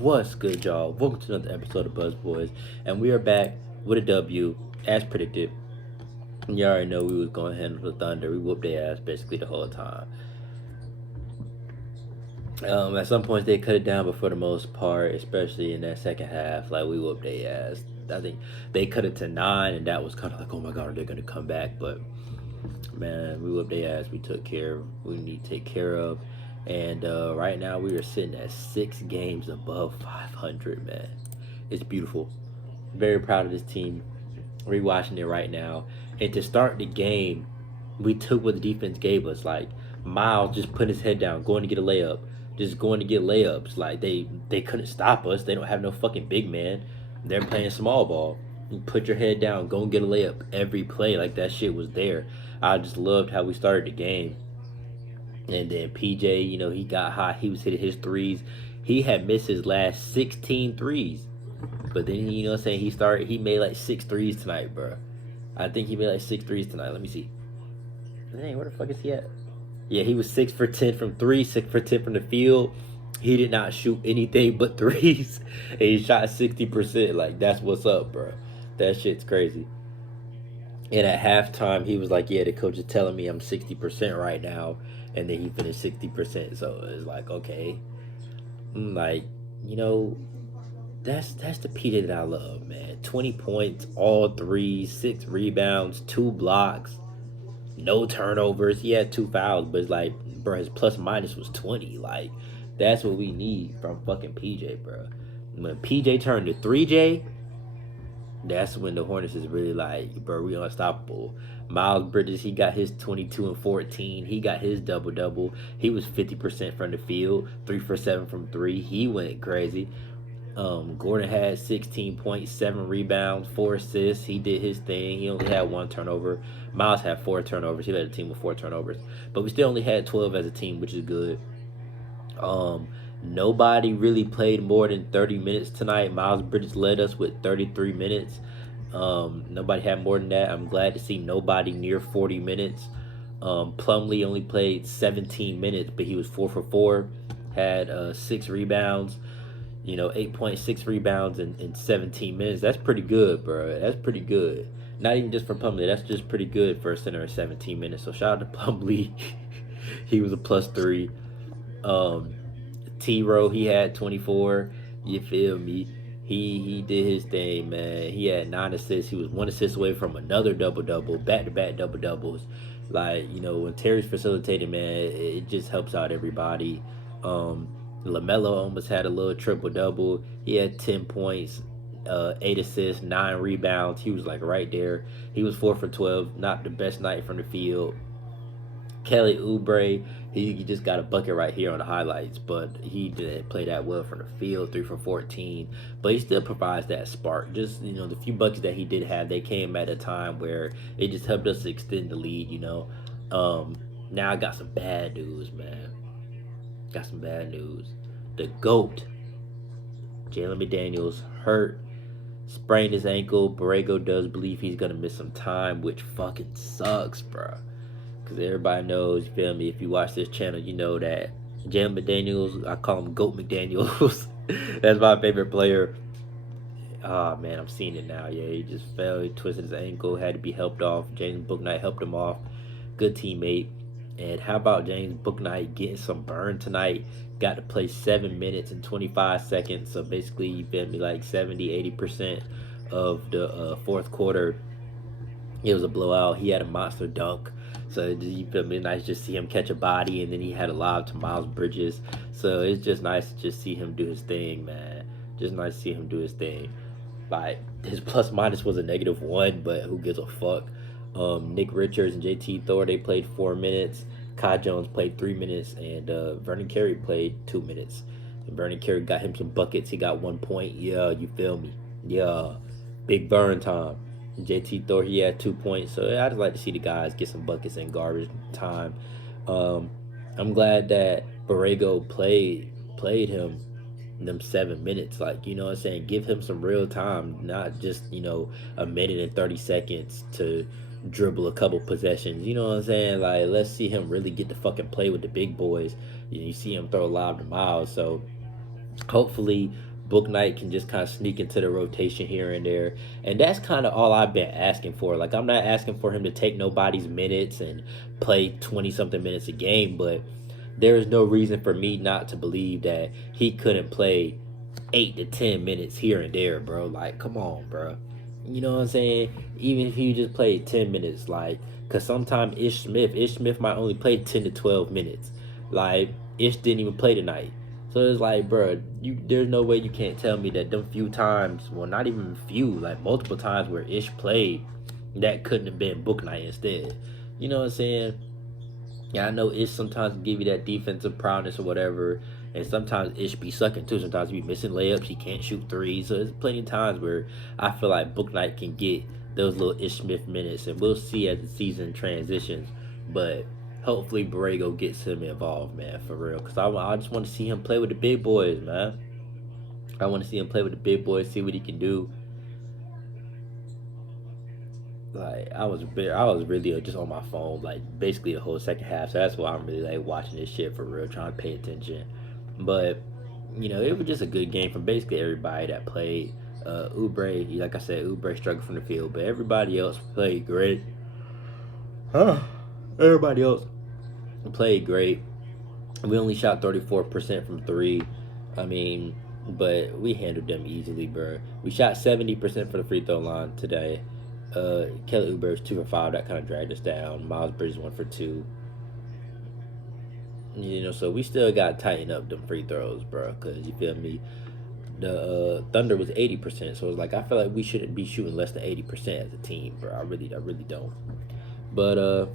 What's good, y'all? Welcome to another episode of Buzz Boys, and we are back with a W, as predicted. You already know we was going to handle the Thunder. We whooped their ass basically the whole time. At some points they cut it down, but for the most part, especially in that second half, like we whooped their ass. I think they cut it to 9, and that was kind of like, oh my god, are they going to come back? But man, we whooped their ass. We took care of. We need to take care of. And right now we are sitting at 6 games above 500. Man, it's beautiful. Very proud of this team. Rewatching it right now, and to start the game, we took what the defense gave us. Like Miles just putting his head down, going to get a layup, just going to get layups. Like they couldn't stop us. They don't have no fucking big man. They're playing small ball. You put your head down, go and get a layup every play. Like that shit was there. I just loved how we started the game. And then PJ, he got hot. He was hitting his threes. He had missed his last 16 threes. But then, what I'm saying, he made like 6 threes tonight, bro. I think he made like 6 threes tonight. Let me see. Dang, where the fuck is he at? Yeah, he was 6 for 10 from three, 6 for 10 from the field. He did not shoot anything but threes. And he shot 60%. Like, that's what's up, bro. That shit's crazy. And at halftime, he was like, yeah, the coach is telling me I'm 60% right now. And then he finished 60%. So it's like, okay. Like, you know, that's the PJ that I love, man. 20 points, all threes, 6 rebounds, 2 blocks, no turnovers. He had 2 fouls, but it's like, bro, his plus minus was 20. Like, that's what we need from fucking PJ, bro. When PJ turned to 3J, that's when the Hornets is really like, bro, we unstoppable. Miles Bridges, he got his 22 and 14. He got his double double. He was 50% from the field, 3 for 7 from three. He went crazy. Gordon had 16 points, 7 rebounds, 4 assists. He did his thing. He only had 1 turnover. Miles had 4 turnovers. He led the team with 4 turnovers. But we still only had 12 as a team, which is good. Nobody really played more than 30 minutes tonight. Miles Bridges led us with 33 minutes. Nobody had more than that. I'm glad to see nobody near 40 minutes. Plumlee only played 17 minutes, but he was 4 for 4. Had 6 rebounds. 8.6 rebounds in 17 minutes. That's pretty good, bro. That's pretty good. Not even just for Plumlee. That's just pretty good for a center in 17 minutes. So shout out to Plumlee. He was a +3. T-Row, he had 24. You feel me? He did his thing, man. He had 9 assists. He was 1 assist away from another double-double, back-to-back double-doubles. Like, when Terry's facilitating, man, it just helps out everybody. LaMelo almost had a little triple-double. He had 10 points, 8 assists, 9 rebounds. He was, like, right there. He was 4 for 12. Not the best night from the field. Kelly Oubre, he just got a bucket right here on the highlights, but he didn't play that well from the field, 3 for 14. But he still provides that spark. Just, the few buckets that he did have, they came at a time where it just helped us extend the lead, Now I got some bad news, man. Got some bad news. The GOAT, Jalen McDaniels, hurt, sprained his ankle. Borrego does believe he's going to miss some time, which fucking sucks, bro. Because everybody knows, you feel me, if you watch this channel, you know that Jalen McDaniels, I call him GOAT McDaniels. That's my favorite player. Oh, man, I'm seeing it now. Yeah, he just fell. He twisted his ankle, had to be helped off. James Bouknight helped him off. Good teammate. And how about James Bouknight getting some burn tonight? Got to play 7 minutes and 25 seconds. So basically, you feel me, like 70-80% of the fourth quarter. It was a blowout. He had a monster dunk. So you feel me, nice just see him catch a body, and then he had a lob to Miles Bridges. So it's just nice to just see him do his thing, man. Just nice to see him do his thing. Like, his plus minus was a -1, but who gives a fuck? Nick Richards and JT Thor, they played 4 minutes. Kai Jones played 3 minutes, and Vernon Carey played 2 minutes. And Vernon Carey got him some buckets. He got 1 point. Yeah, you feel me? Yeah, big burn time. JT Thor, he had 2 points. So I just like to see the guys get some buckets in garbage time. I'm glad that Borrego played him them 7 minutes. Like, you know what I'm saying? Give him some real time, not just, a minute and 30 seconds to dribble a couple possessions. You know what I'm saying? Like, let's see him really get to fucking play with the big boys. You see him throw a lob to Miles. So hopefully Book Knight can just kind of sneak into the rotation here and there. And that's kind of all I've been asking for. Like, I'm not asking for him to take nobody's minutes and play 20 something minutes a game, but there is no reason for me not to believe that he couldn't play 8 to 10 minutes here and there, bro. Like, come on, bro. You know what I'm saying? Even if he just played 10 minutes, like, because sometimes Ish Smith might only play 10 to 12 minutes. Like, Ish didn't even play tonight. So it's like, bro, there's no way you can't tell me that them few times, well, not even few, like multiple times where Ish played, that couldn't have been Book Night instead. You know what I'm saying? Yeah, I know Ish sometimes give you that defensive prowess or whatever, and sometimes Ish be sucking too. Sometimes he be missing layups, he can't shoot threes. So there's plenty of times where I feel like Book Knight can get those little Ish Smith minutes, and we'll see as the season transitions. But hopefully Borrego gets him involved, man, for real. Because I just want to see him play with the big boys, man. I want to see him play with the big boys, see what he can do. Like, I was really just on my phone, like, basically the whole second half. So that's why I'm really, like, watching this shit for real, trying to pay attention. But, it was just a good game from basically everybody that played. Oubre, like I said, Oubre struggled from the field, but everybody else played great. Everybody else played great. We only shot 34% from three. I mean, but we handled them easily, bro. We shot 70% for the free throw line today. Kelly Oubre 2 for 5. That kind of dragged us down. Miles Bridges 1 for 2. So we still got to tighten up them free throws, bro. Cause you feel me, the Thunder was 80%. So it's like I feel like we shouldn't be shooting less than 80% as a team, bro. I really don't. But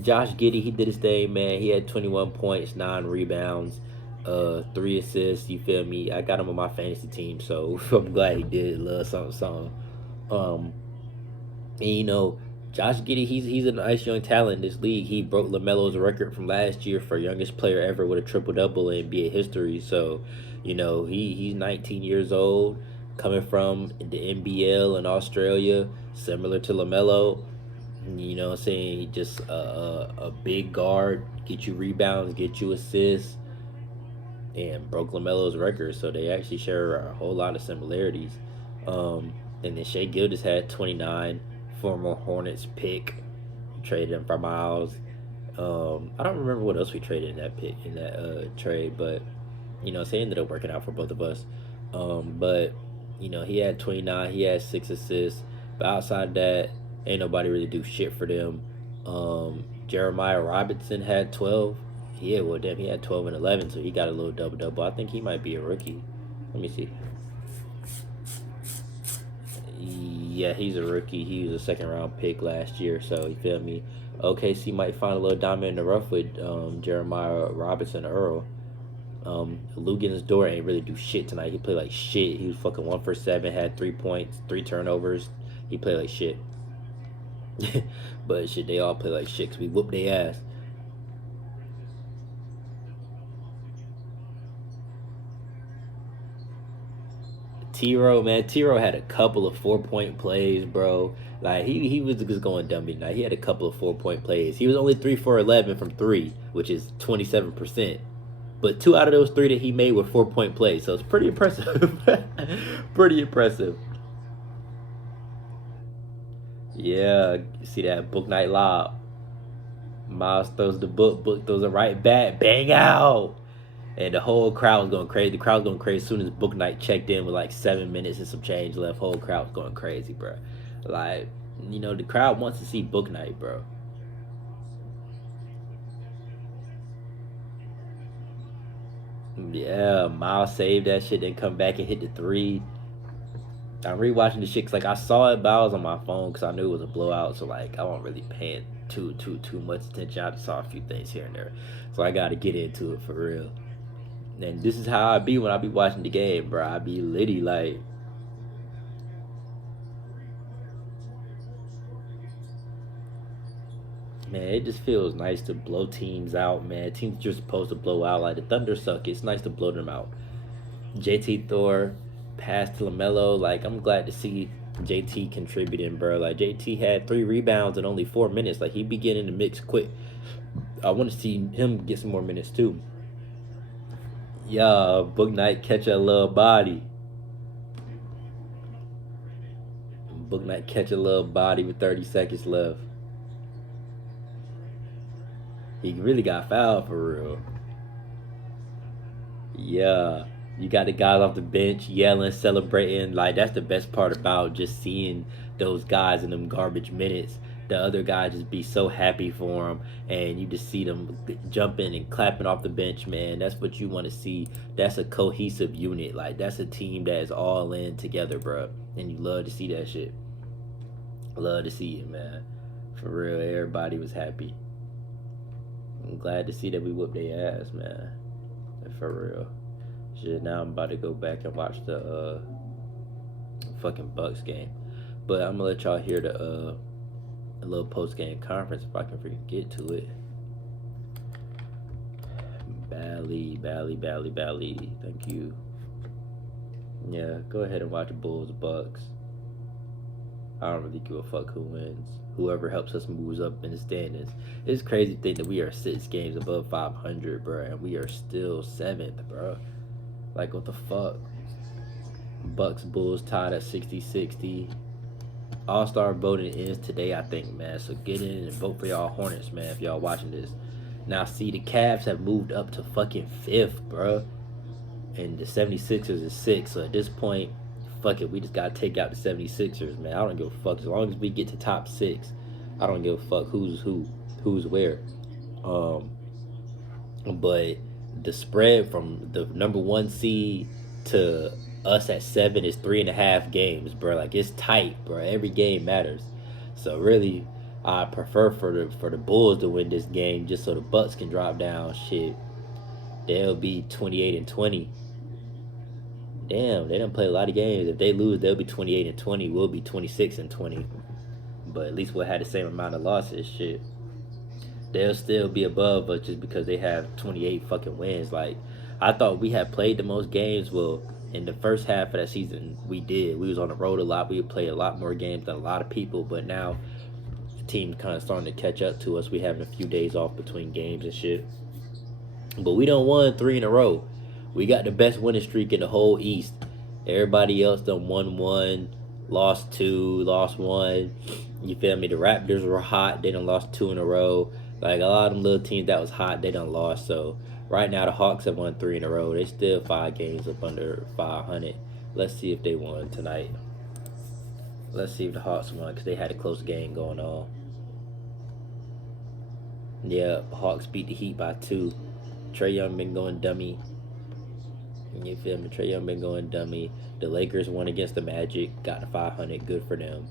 Josh Giddey, he did his thing, man. He had 21 points, 9 rebounds, 3 assists. You feel me? I got him on my fantasy team, so I'm glad he did a little something. And Josh Giddey, he's a nice young talent in this league. He broke LaMelo's record from last year for youngest player ever with a triple-double in NBA history. So, he's 19 years old, coming from the NBL in Australia, similar to LaMelo. You know what I'm saying? Just a big guard, get you rebounds, get you assists, and broke LaMelo's record. So they actually share a whole lot of similarities. And then Shai Gilgeous had 29, former Hornets pick. Traded him for Miles. I don't remember what else we traded in that trade, but so it ended up working out for both of us. But he had 29, he had 6 assists. But outside of that, ain't nobody really do shit for them. Jeremiah Robinson had 12. He had 12 and 11, so he got a little double-double. I think he might be a rookie. Let me see. Yeah, he's a rookie. He was a second-round pick last year, so you feel me? OKC might find a little diamond in the rough with Jeremiah Robinson Earl. Lugan's door ain't really do shit tonight. He played like shit. He was fucking 1 for 7, had 3 points, 3 turnovers. He played like shit. But shit, they all play like shit because we whooped their ass. T-Row, man. T-Row had a couple of 4-point plays, bro. Like, he was just going dumb tonight. He had a couple of 4-point plays. He was only 3 for 11 from 3, which is 27%. But 2 out of those 3 that he made were 4-point plays. So it's pretty impressive. Pretty impressive. Yeah, you see that Book Night lob. Miles throws the book throws it right back, bang out. And the whole crowd was going crazy. The crowd was going crazy as soon as Book Night checked in with like 7 minutes and some change left. Whole crowd was going crazy, bro. Like, the crowd wants to see Book Night, bro. Yeah, Miles saved that shit, then come back and hit the 3. I'm rewatching the shit because, like, I saw it, but I was on my phone because I knew it was a blowout. So, like, I wasn't really paying too much attention. I just saw a few things here and there. So I got to get into it for real. And this is how I be when I be watching the game, bro. I be litty, like. Man, it just feels nice to blow teams out, man. Teams you're supposed to blow out. Like, the Thunder suck. It's nice to blow them out. JT Thor, pass to LaMelo. Like, I'm glad to see JT contributing, bro. Like, JT had 3 rebounds in only 4 minutes. Like, he be getting in the mix quick. I want to see him get some more minutes, too. Yeah, Book Knight catch a little body. Book Knight catch a little body with 30 seconds left. He really got fouled for real. Yeah. You got the guys off the bench yelling, celebrating. Like, that's the best part about just seeing those guys in them garbage minutes. The other guys just be so happy for them, and you just see them jumping and clapping off the bench, man. That's what you want to see. That's a cohesive unit. Like, that's a team that is all in together, bro. And you love to see that shit. Love to see it, man. For real, everybody was happy. I'm glad to see that we whooped their ass, man. For real. Shit, now I'm about to go back and watch the fucking Bucks game. But I'm gonna let y'all hear the a little post game conference if I can freaking get to it. Bally. Thank you. Yeah, go ahead and watch Bulls Bucks. I don't really give a fuck who wins. Whoever helps us moves up in the standings. It's crazy to think that we are 6 games above 500, bro, and we are still 7th, bro. Like, what the fuck? Bucks Bulls tied at 60-60. All-Star voting ends today, I think, man. So get in and vote for y'all Hornets, man, if y'all watching this. Now, see, the Cavs have moved up to fucking 5th, bro. And the 76ers is 6th. So at this point, fuck it. We just got to take out the 76ers, man. I don't give a fuck. As long as we get to top 6, I don't give a fuck who's where. But the spread from the number 1 seed to us at 7 is 3.5 games, bro. Like, it's tight, bro. Every game matters. So really, I prefer for the Bulls to win this game just so the Bucks can drop down. Shit, they'll be 28-20. Damn, they don't play a lot of games. If they lose, they'll be 28-20. We'll be 26-20. But at least we'll have the same amount of losses. Shit, they'll still be above us just because they have 28 fucking wins. Like, I thought we had played the most games. Well, in the first half of that season, we did. We was on the road a lot. We would play a lot more games than a lot of people. But now, the team's kind of starting to catch up to us. We having a few days off between games and shit. But we done won 3 in a row. We got the best winning streak in the whole East. Everybody else done won 1, lost 2, lost 1. You feel me? The Raptors were hot. They done lost 2 in a row. Like, a lot of them little teams that was hot, they done lost. So right now the Hawks have won 3 in a row. They still 5 games up under 500. Let's see if they won tonight. Let's see if the Hawks won because they had a close game going on. Yeah, Hawks beat the Heat by 2. Trae Young been going dummy. You feel me? Trae Young been going dummy. The Lakers won against the Magic. Got to 500. Good for them.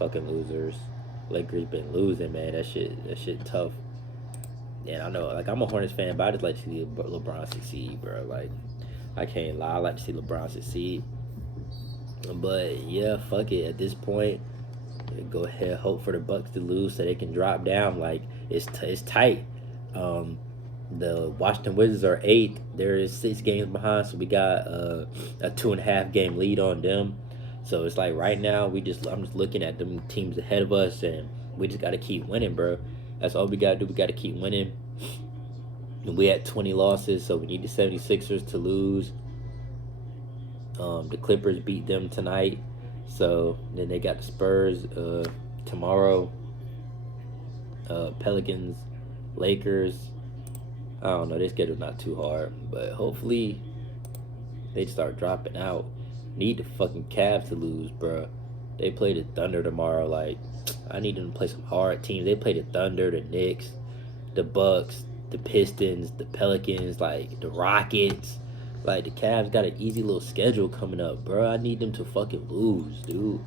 Fucking losers. Lakers been losing, man. That shit tough. And I know, like, I'm a Hornets fan, but I just like to see LeBron succeed, bro. Like, I can't lie. I like to see LeBron succeed. But, yeah, fuck it. At this point, go ahead, hope for the Bucks to lose so they can drop down. Like, it's tight. The Washington Wizards are 8th. They're 6 games behind, so we got a 2.5 game lead on them. So it's like right now I'm just looking at them teams ahead of us, and we just gotta keep winning, bro. That's all we gotta do. We gotta keep winning. And we had 20 losses, so we need the 76ers to lose. The Clippers beat them tonight, so then they got the Spurs tomorrow. Pelicans, Lakers. I don't know, their schedule's not too hard, but hopefully they start dropping out. Need the fucking Cavs to lose, bro. They play the Thunder tomorrow. Like, I need them to play some hard teams. They play the Thunder, the Knicks, the Bucks, the Pistons, the Pelicans, like the Rockets. Like, the Cavs got an easy little schedule coming up, bro. I need them to fucking lose, dude.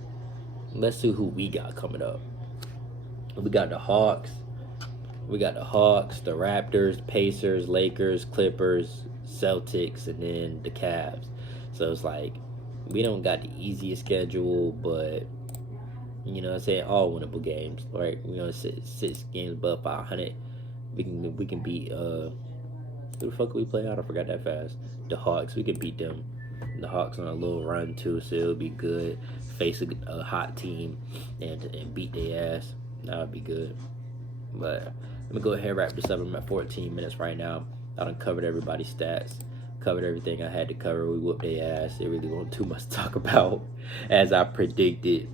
Let's see who we got coming up. We got the Hawks. We got the Hawks, the Raptors, Pacers, Lakers, Clippers, Celtics, and then the Cavs. So it's like, we don't got the easiest schedule, but, you know what I'm saying, all winnable games, right? We only 6 games above 500. We can beat, who the fuck we play out? I forgot that fast. The Hawks, we can beat them. The Hawks on a little run too, so it'll be good. Face a hot team and beat their ass. That would be good. But I'm gonna go ahead and wrap this up. I'm at 14 minutes right now. I done covered everybody's stats, covered everything I had to cover. We whooped their ass. It really wasn't too much to talk about, as I predicted.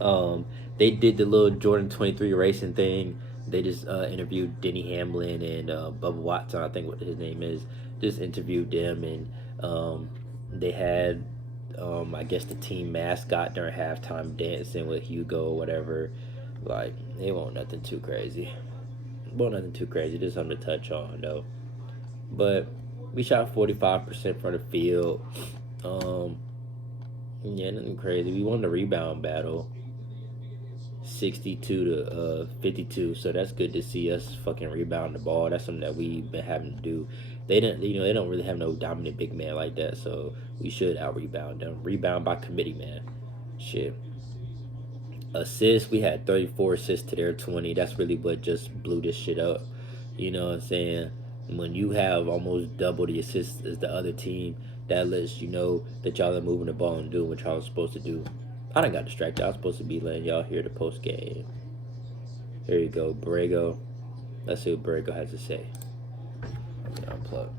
Um, they did the little Jordan 23 racing thing. They just interviewed Denny Hamlin and Bubba Watson, I think what his name is. Just interviewed them, and they had, I guess, the team mascot during halftime dancing with Hugo or whatever. Like, it won't nothing too crazy. Won't nothing too crazy. Just something to touch on, though. But we shot 45% from the field. Um, yeah, nothing crazy. We won the rebound battle. 62 to 52, so that's good to see us fucking rebound the ball. That's something that we've been having to do. They don't really have no dominant big man like that, so we should out rebound them. Rebound by committee, man. Shit. Assists, we had 34 assists to their 20. That's really what just blew this shit up. You know what I'm saying? When you have almost double the assists as the other team, that lets you know that y'all are moving the ball and doing what y'all are supposed to do. I done got distracted. I was supposed to be letting y'all hear the post game. Here you go, Borrego. Let's see what Borrego has to say. Let me unplug.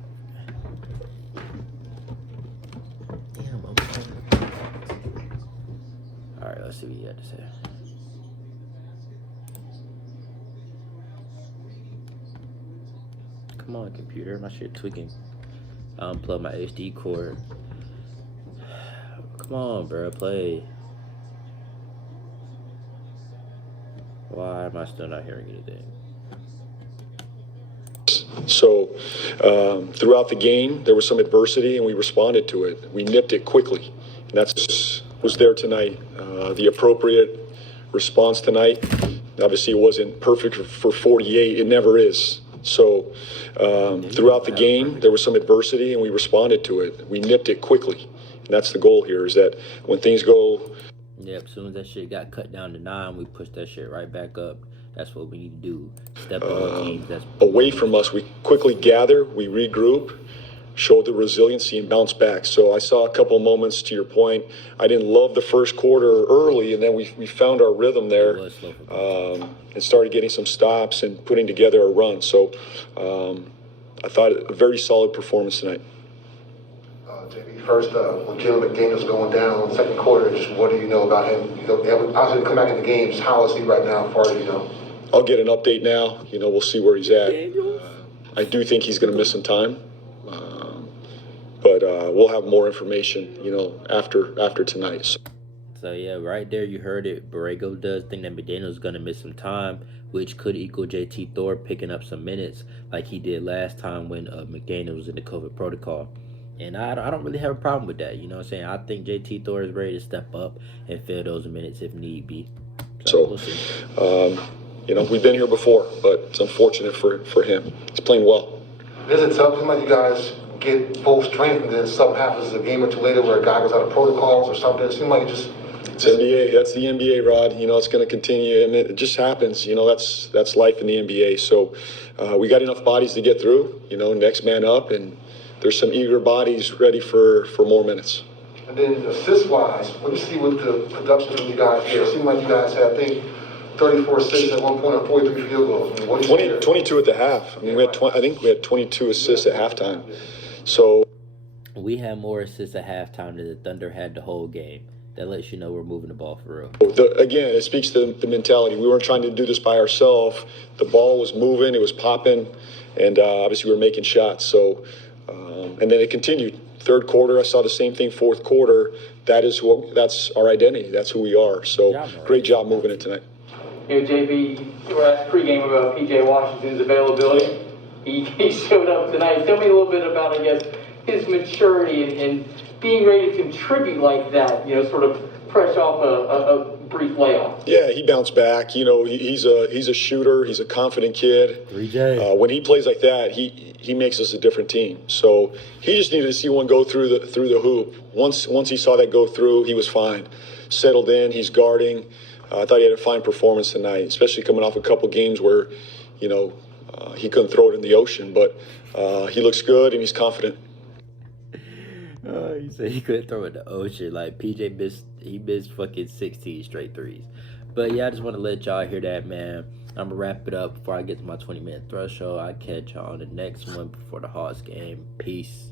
Damn, I'm unplugged. Alright, let's see what he had to say. Come on, computer. My shit tweaking. I unplugged my HD cord. Come on, bro. Play. Why am I still not hearing anything? So throughout the game, there was some adversity, and we responded to it. We nipped it quickly. And that's was there tonight. The appropriate response tonight. Obviously, it wasn't perfect for 48. It never is. So throughout the game, there was some adversity, and we responded to it. We nipped it quickly. And that's the goal here, is that when things go... Yep, as soon as that shit got cut down to 9, we pushed that shit right back up. That's what we need to do. Step on teams that's away from us. We quickly gather, we regroup, show the resiliency, and bounce back. So I saw a couple of moments, to your point. I didn't love the first quarter early, and then we found our rhythm there and started getting some stops and putting together a run. So I thought a very solid performance tonight. JB, first, when Jalen McDaniels going down in the second quarter, just what do you know about him? You know, obviously, come back in the games. How is he right now, as far as you know? I'll get an update now. You know, we'll see where he's at. I do think he's going to miss some time, but we'll have more information, you know, after tonight. So yeah, right there you heard it. Borrego does think that McDaniel's going to miss some time, which could equal JT Thor picking up some minutes like he did last time when McDaniel was in the COVID protocol. And I don't really have a problem with that. You know what I'm saying? I think JT Thor is ready to step up and fill those minutes if need be. So we'll see. You know, we've been here before, but it's unfortunate for him. He's playing well. Is it tough? Seems like you guys get full strength and then something happens a game or two later where a guy goes out of protocols or something. It seems like it's NBA. That's the NBA, Rod. You know, it's going to continue, and it just happens. You know, that's life in the NBA. So we got enough bodies to get through. You know, next man up, and there's some eager bodies ready for more minutes. And then assist-wise, what do you see with the production from you guys here? It seemed like you guys had, I think, 34 assists at one point on 43 field goals. I mean, what do you 22 at the half. I mean, I think we had 22 assists at halftime. So we had more assists at halftime than the Thunder had the whole game. That lets you know we're moving the ball for real. Again, it speaks to the mentality. We weren't trying to do this by ourselves. The ball was moving, it was popping, and obviously we were making shots. So, and then it continued. Third quarter, I saw the same thing. Fourth quarter, that's our identity. That's who we are. So, great job moving it tonight. You know, JB, you were asked pregame about P.J. Washington's availability. He showed up tonight. Tell me a little bit about, I guess, his maturity and being ready to contribute like that, you know, sort of fresh off a brief layoff. Yeah, he bounced back. You know, he's a shooter. He's a confident kid. 3J. When he plays like that, he makes us a different team. So he just needed to see one go through the hoop. Once he saw that go through, he was fine. Settled in. He's guarding. I thought he had a fine performance tonight, especially coming off a couple games where, you know, he couldn't throw it in the ocean. But he looks good and he's confident. He said he couldn't throw it in the ocean. Like, PJ missed fucking 16 straight threes. But yeah, I just want to let y'all hear that, man. I'm going to wrap it up before I get to my 20-minute threshold. I'll catch y'all on the next one before the Hawks game. Peace.